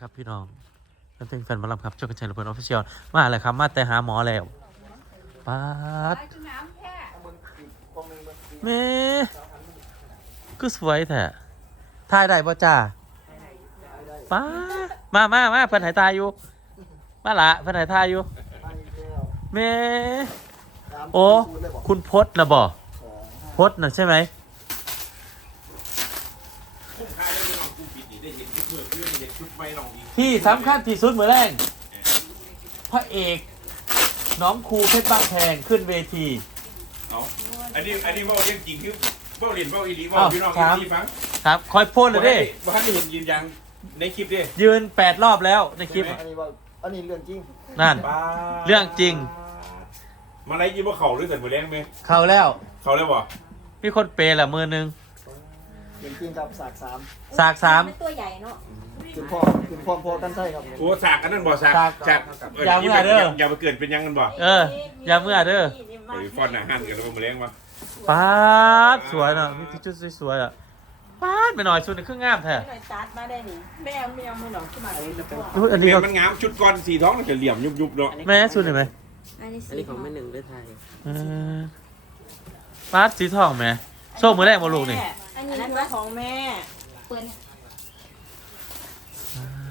ครับพี่น้องนั่นเป็นแฟนหมาลครับเจ้ากันชัยระเบิดออฟฟิเชียลมาแล้วครับ มาแต่หาหมอแล้วป๊าดเม่ก็สวยแท้ถ่ายได้ป่ะจ้าป๊าดมามามาเพิ่นหายตายอยู่ มาละเพิ่นหายตายอยู่เม่โอ้ คุณพจน์นะบ่พจน์นะใช่ไหม คุ้มค่าได้ไม่ลองกูปิดนี่ได้เห็นชุดเมื่อเพื่อนเห็น ชุดไม่ลองอีกที่สำคัญที่สุดมือแรงพระเอกน้องครูเพชรบ้านแพงขึ้นเวที เอาอันนี้อันนี้ว่าเรื่องจริงคือว่าเรียนว่าอีหลีว่าอ้าวพี่น้องครับที่ฟังครับคอยโพูดเลยดิว่าท่านได้เห็นยืนยันในคลิปดิยืนแปดรอบแล้วในคลิปใช่ไหมอันนี้ว่าอันนี้เรื่องจริงนั่น บ้าเรื่องจริง มาไล่ยิ้มว่าเข่าหรือเสร็จหมดแรงไหมเข้าแล้วเข่าแล้วบ่ มีคนเปย์ละมือหนึง เรื่องจริงครับสากสามสากสามเป็นตัวใหญ่เนาะคุณพ่อคุณพ่อพ่อกันใช่ครับโอ้สากกันนั่นบ่สากสากสากอย่าเมื่อเด้อ อย่ามาเกิดเป็นยังกันบ่เอออย่าเมื่อเด้อโอ้ยฟอนอาหารกันแล้วบ่มาแรงวะป๊าดสวยเนาะมีที่จุดสวยๆอะป๊าดไปหน่อยชุดนี้ครึ่งงามแท้หน่อยตัดมาได้นี่แม่ไม่เอามือหนองขึ้นมาเลยอุ๊ยอันนี้เนี่ยก็มันงามชุดก้อนสีท้องมันจะเหลี่ยมยุบๆเนาะแม่ชุดเห็นไหมอันนี้อันนี้ของแม่หนึ่งด้วยไทย เออป๊าดสีทองไหมโชคมือแรกมาลูกนี่ อันนี้คือของแม่เปิด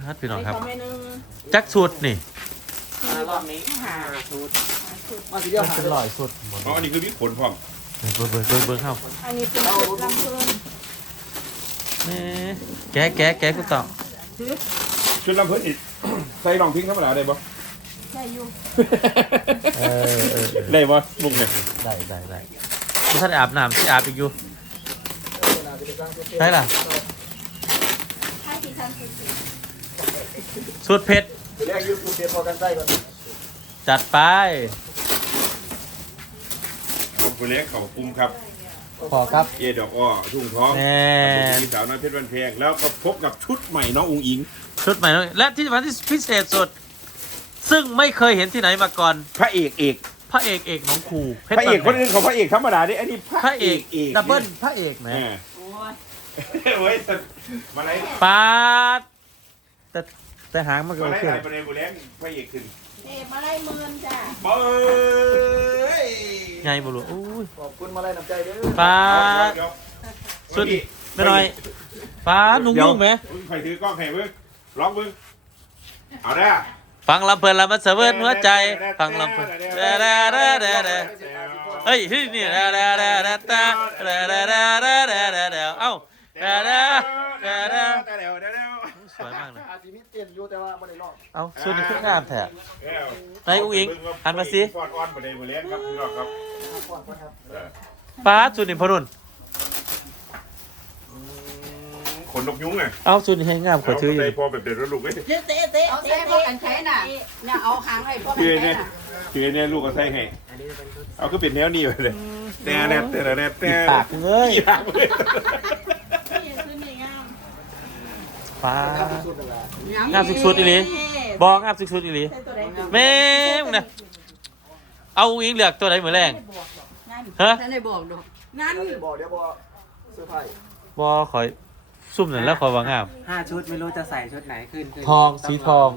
ป๊าดพี่น้องเป็นครับ ของแม่นึงจักชุดนี่รอบนี้ห้าชุดมาทีเดียวมันหาเป็นเลยรอยสุดหมดอ๋ออันนี้คือมีขนพร้อมเบิ้งเบิ้งเบิ้งเบิ้งเข้าอันนี้เป็นชุดลำเพลินนี่แกะแกะแกะกูต่อชุดลำเพิ่นอีก ใส่รองพิงธรรมดาได้บ่ ใช่อยู่เออเออเออได้บ่บุกเนี่ยได้ได้ได้กูท่านอาบน้ำที่อาบอีกอยู่ ใช่ล่ะให้สีทันสีสีสุดเพชรเดี๋ยวแรกยูทูบเดี๋ยวพ่อกันใช่ก่อนจัดไปคนเล็กเขาคุมครับ ขอครับเอดอกอ้อทุ่งท้องแน่ พี่สาวน้อยเพชรวันแพงแล้วก็พบกับชุดใหม่น้องอุงอิง ชุดใหม่น้อยและที่สำคัญที่พิเศษสุด ซึ่งไม่เคยเห็นที่ไหนมาก่อน พระเอกเอกพระเอกเอกน้องครูพชพระเอกคนบ้าอื่นเขาพระเอกธรรมดาดิอันนี้พระเอกเอกดับเบิลพระเอกนะเออ โอ้ยเว้ยมาไหนปาดแต่แต่หางมันก็มาโอไหนเคหลายประเด็นกูแล้งพระเอกขึ้นเอ๊ะมาไล่เมินจ้ะเบ้ยไงบุรุษอุ้ยขอบคุณมาไล่น้ำใจเด้อปาดเดี๋ยวสุดไม่น้อยปาดนุ่งยุ่งไหมใครถือกล้องให้เบิ้งร้องเบิ้งเอาได้ฟังลำเพลินลำมันเสวิร์นหัวใจฟังลำเพลินเด้อเด้อเด้อเด้อเด้อเฮ้ยที่นี่เด้อเด้อเด้อเด้อเด้อเด้อเด้อเด้อเด้อเด้อเด้อเด้อเอ้าเด้อเด้อเด้อเด้อเดี๋ยวเดี๋ยวเดี๋ยวสวยมากเลย อาทีนี้เต้นอยู่แต่ว่าไม่ได้ร้องเอ้าชุดนี้คืองามแท้ ไหนอุ้งอิงหันมาสิ ฟอดออนประเด็นกูแล้งครับพี่น้องครับก่อนก่อนครับเออปาดชุดนี้พอรุ่น ขนนกยุงไงเอ้าชุดนี้ให้งามกว่าชื่ออยู่ได้พอแบบเด็ดแล้วลูกเอ้ยเตะเตะเตะเอาใส่พวกกันใช้น่ะเนี่ยเอาหางไอ้พวกกันคือใช้เนี่ยน่ะคือเนี่ยลูกก็ใส่ให้อันนี้เป็นชุดเอาก็เป็นแนวนี้ไปเลยแต่แนบแต่แนบแต่ปากมึงเอ้ยปากเลยนี่คือนี่งาม ปาครับดสุดๆเลยงามสุดๆอีหลีบอกงามสุดๆอีหลีใช่ตัวไหนแม่มึงนะเอาอุ้งอิงเลือกตัวไหนเหมือนแรงนั่นฮะท่านได้บอกดอกนั่นถ้าจะบอกเดี๋ยวบอกเสื้อผ้าบอคอยซุ่มหน่อยแล้วคอยว่างามห้าชุดไม่รู้จะใส่ชุดไหนขึ้นขึ้นทองสีทอง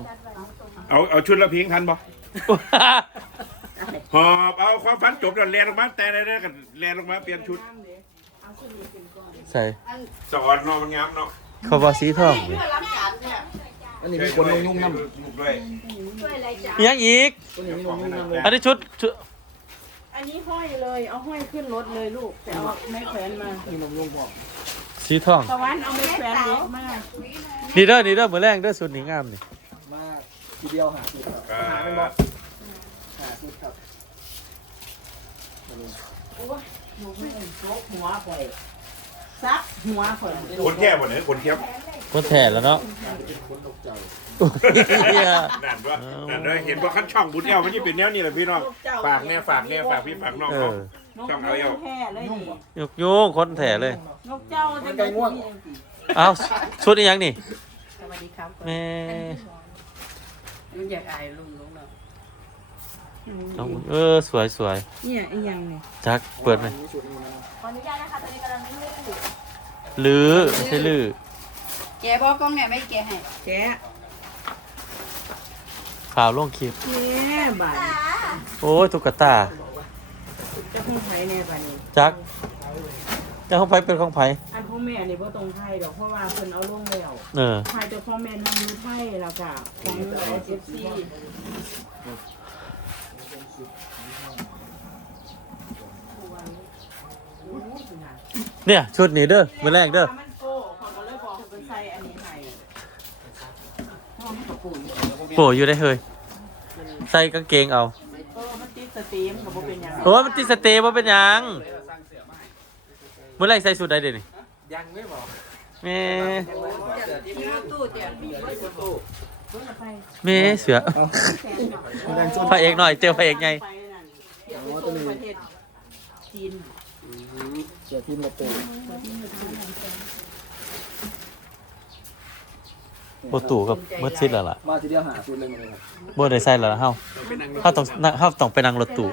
เอาเอาชุดละเพียงทันปะหอบเอาความฝันจบแล้วแลนลงมาแต่ได้กันแลนลงมาเปลี่ยนชุดใส่สอนเนาะมันงามเนาะ เขาบอกสีทองเพื่อรับการเนี่ยอันนี้มีคนลงยุ่งน้ำลูกด้วยช่วยอะไรจ้ะมียังอีก ตัวนี้มีลงยุ่งน้ำเลยอันนี้ชุดชุดอันนี้ห้อยเลย เอาห้อยขึ้นรถเลยลูก แต่เอาไม้แขวนมา มีลงยุ่งบอกสีทองตะวันเอาไม้แขวนเด็กมากนี่เด้อนี่เด้อเหมือนแรงเด้อสุดนี่งามนี่มาทีเดียวหาสุดครับอ่าหาเป็นบอกหาสุดครับหัวข่อย ซับหัวข่อยคนแก่หมดเลยคนเทียบคนแถ่แล้วเนาะคนตกใจเหี้ยนั่นว่านั่นด้วยเห็นว่าขั้นช่องบุญเอวมันจะเป็นแนวนี้แหละพี่น้องฝากเนี่ยฝากเนี่ยฝากพี่ฝากน้องเอเขาอนกเจ้าแท้เลยนี่ยกโยงคนแถ่เลย นกเจ้าจะไก่ง่วงเอาชุดอีกยังนี่สวัสดีครับแม่มันอยากอายลุงลุง เนาะน้องเออสวยสวยเนี่ยไอ้ยังเนี่ยจักเปิดไหมมีชุดนี้นะขออนุญาตนะคะตอนนี้กำลังเลือกอยู่ลือไม่ใช่ลือแกบอกกล้องเนี่ยไม่แกให้แกะข่าวลงคลิปเนี่ยบาทโอ้ยตุ๊กตาเจะคงไทยเนี่ยบาทนี้จักจะของไผเป็นของไผอันพ่อแม่นี่พ่ตรงไทยดอกเพราะว่าเพิ่นเอาลงแล้วเออไทยแต่พ่อแม่ทำมือไทยแล้วก็ของเอฟซี เนี่ย ชุดนี้เด้อมือแรกเด้อมันโก้เขาก็เลยบอกให้เพิ่นใส่อันนี้ให้โปอยู่ได้เฮ้ยใส่กางเกงเอาเออมันติดสตรีมก็บ่เป็นหยังโอ้ยมันติดสเตย์ว่าเป็นหยังมือแรกใส่สุดได้เดี๋ยวนี้ยังไม่บอกแม่ที่รถตู้เดี๋ยวมีรถตู้ แม่เสือแดงส้นพระเอกหน่อย เจอพระเอกไงไปนั่นเที่ยวไปส่งประเทศจีนเสียทีมมาเตะโบตู่กับเมื่อชิดแล้วล่ะมาทีเดียวหาชุดเลยหมดเลยครับโบได้ใส่แล้วล่ะเฮาเฮาต้องนั่งเฮาต้องไปนั่งรถตู่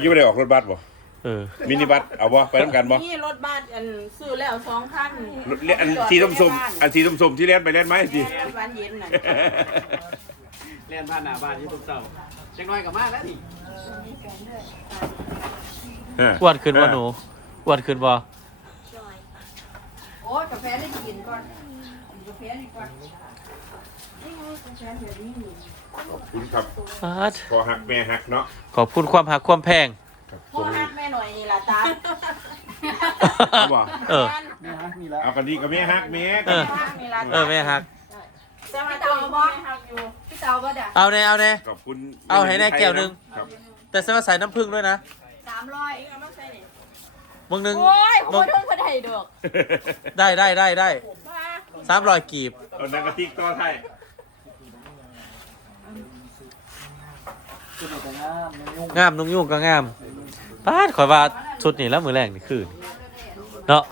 อยี่ไม่ได้ออกรถบัสบ่ เออ มินิบัสเอาบ่ไปน้ำกันบ่นี่รถบัสอันซื้อแล้วสองคันรถเลี้ยอันสีส้มๆอันสีส้มๆที่เล่นไปเล่นไหมสิบ้านเย็นน่ะเรียนผ่านหน้าบ้านที่ทุกเสาร์จังน้อยกับมากแล้วนี่อ้วนขึ้นบ่หนูอ้วนขึ้นบ่โอ้ยกาแฟได้กินก่อนกาแฟนี่ก่อนนี่ไงกาแฟแบบนี้นี่ขอบคุณครับปาดขอหักแม่หักเนาะขอบคุณความหักความแพงครับพ่อฮักแม่หน่อยนี่ล่ะตาเอาบ่เออ นี่ฮะมีแล้วเอากันดีกับแม่หักแม่เออฮักนี่ล่ะเออแม่หักจะมาตัวแม่ฮักอยู่พี่เตาบ่ด่ะเอาแน่เอาแน่ ขอบคุณเอาให้แน่แก้วหนึ่ง ครับแต่ใส่มาใส่น้ำผึ้งด้วยนะสามร้อยเอามาใส่นี่มึงหนึงโอ้ยผมมึงบ่โดนคนไทยดอกได้ได้ได้ได้มาสามรอยกีบ เอานังกระติกต่อไทยชุดไหนก็งามไม่ยุ่งงามนุ่งยุ่งก็งาม ป้าดขอยว่าชุดนี้แล้วมือแรกนี่คือเนาะ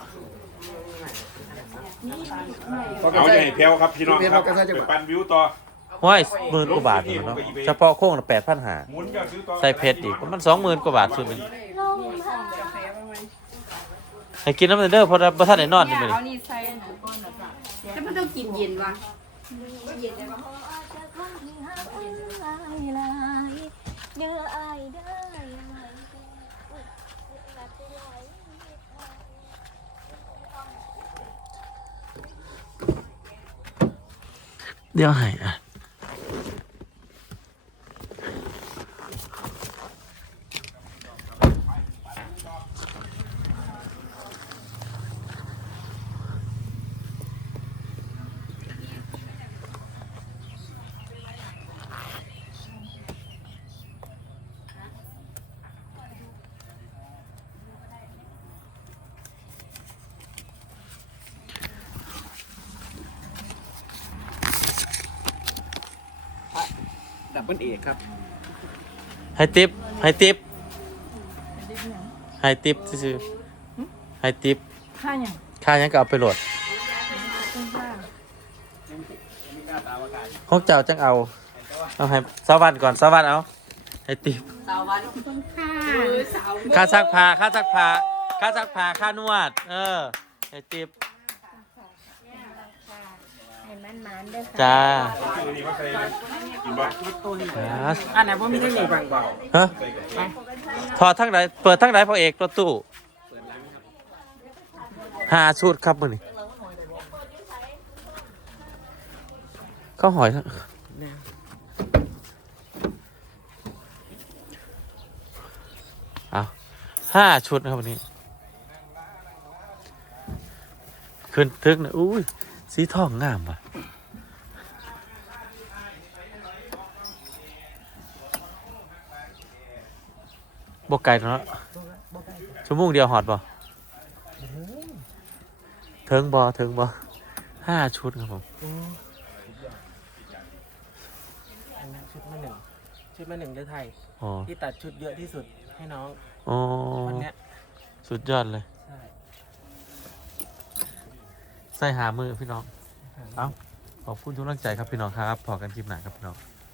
เอาใหญ่แพ้วครับพี่น้องครับไปปันวิวต่อห้อยหมื่นกว่าบาทนี่เนาะเฉพาะโค้งละแปดพันหาหมุนยอดซื้อต่อใส่เพชรอีกมันสองหมื่นกว่าบาทชุดหนึงให้กินน้ำเด้อเพราะว่าท่านได้นอนเนี่นี่ยมื้อเอานี้นี่ใส่หนูก่อนนะจ๊ะจะไม่ต้องกินเย็นวะเย็น ได้ป ด้ไหมเดี๋ยวให้อะดับเบิลเอกครับให้ติปให้ติปให้ติปซื่อๆให้ติปค่าหยังค่าหยังก็เอาไปโหลดพวกเจ้าจังเอา เอาให้สวัสดก่อนสวัสดเอาให้ติปสาววันคือสาวค่าซักผ้าค่าซักผ้าค่าซักผ้าค่านวด เออให้ติปให้มันมันๆเด้อค่ะจ้านี่เขาใส่ กินบ่อ่าอันไหนว่ามีเทคนิคบางบอกฮะถอดทั้งไหนเปิดทั้งไหนพอเอกรถตู้หาชุดครับมือนี่ข้าวหอยทั้งเอาห้าชุดนะครับวันนี้ ขึ้นทึกนะอุ้ยสีทองงามว่ะ บกไก่เนาะชั่วโมงเดียวหอดบ่เทิงบ่เทิงบ่ห้าชุดครับผมอันนั้นชุดมาหนึ่งชุดมาหนึ่งเรือไทย อ๋อที่ตัดชุดเยอะที่สุดให้น้องอ๋อวันเนี้ยสุดยอดเลย ใช่ใส่หามือพี่น้อง เอ้าขอบคุณทุกกำลังใจครับพี่น้องครับพอกันคลิปหน้าครับพี่น้อง